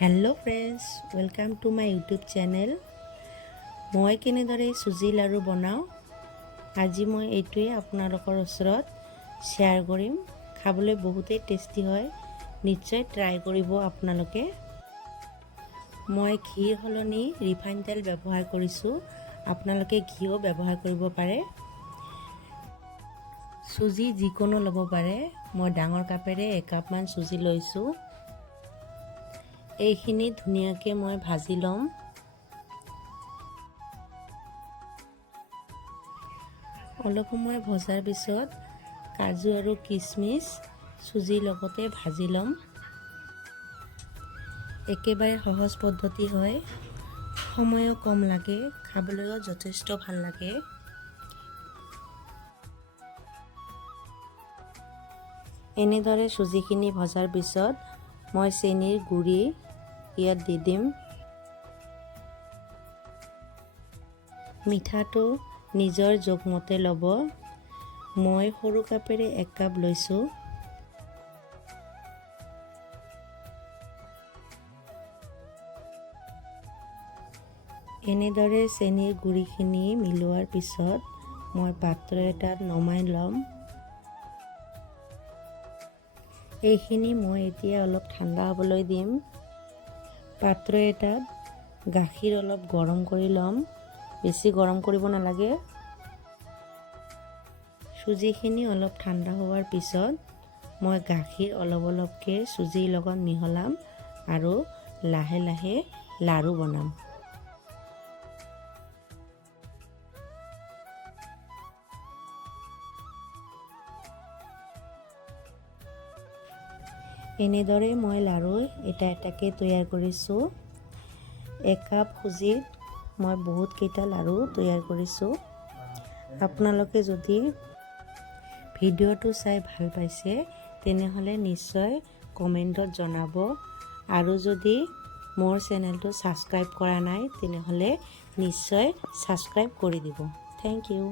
Hello' friends, welcome to my YouTube channel. মই কেনেদৰে চুজি লাড়ু বনাওঁ আজি মই এইটোৱে আপোনালোকৰ ওচৰত শ্বেয়াৰ কৰিম। খাবলৈ বহুতেই টেষ্টি হয়, নিশ্চয় ট্ৰাই কৰিব আপোনালোকে। মই ঘিৰ সলনি ৰিফাইন তেল ব্যৱহাৰ কৰিছোঁ, আপোনালোকে ঘিও ব্যৱহাৰ কৰিব পাৰে। চুজি যিকোনো ল'ব পাৰে। মই ডাঙৰ কাপেৰে একাপমান চুজি লৈছোঁ। এইখিনি ধুনীয়াকৈ মই ভাজি ল'ম। অলপ সময় ভজাৰ পিছত কাজু আৰু কিচমিচ চুজিৰ লগতে ভাজি ল'ম। একেবাৰে সহজ পদ্ধতি হয়, সময়ো কম লাগে, খাবলৈও যথেষ্ট ভাল লাগে। এনেদৰে চুজিখিনি ভজাৰ পিছত মই চেনিৰ গুড়ি ইয়াত দি দিম। মিঠাটো নিজৰ জোখমতে ল'ব। মই সৰু কাপেৰে 1 কাপ লৈছোঁ। এনেদৰে চেনিৰ গুড়িখিনি মিলোৱাৰ পিছত মই পাত্ৰ এটাত নমাই ল'ম। এইখিনি মই এতিয়া অলপ ঠাণ্ডা হ'বলৈ দিম। পাত্ৰ এটাত গাখীৰ অলপ গৰম কৰি ল'ম, বেছি গৰম কৰিব নালাগে। চুজিখিনি অলপ ঠাণ্ডা হোৱাৰ পিছত মই গাখীৰ অলপকৈ চুজিৰ লগত মিহলাম আৰু লাহে লাহে লাড়ু বনাম। এনেদৰে মই লাড়ু এটা এটাকৈ তৈয়াৰ কৰিছোঁ। 1 কাপ চুজিত মই বহুতকেইটা লাড়ু তৈয়াৰ কৰিছোঁ। আপোনালোকে যদি ভিডিঅ'টো চাই ভাল পাইছে তেনেহ'লে নিশ্চয় কমেণ্টত জনাব, আৰু যদি মোৰ চেনেলটো ছাবস্ক্ৰাইব কৰা নাই তেনেহ'লে নিশ্চয় ছাবস্ক্ৰাইব কৰি দিব। Thank U.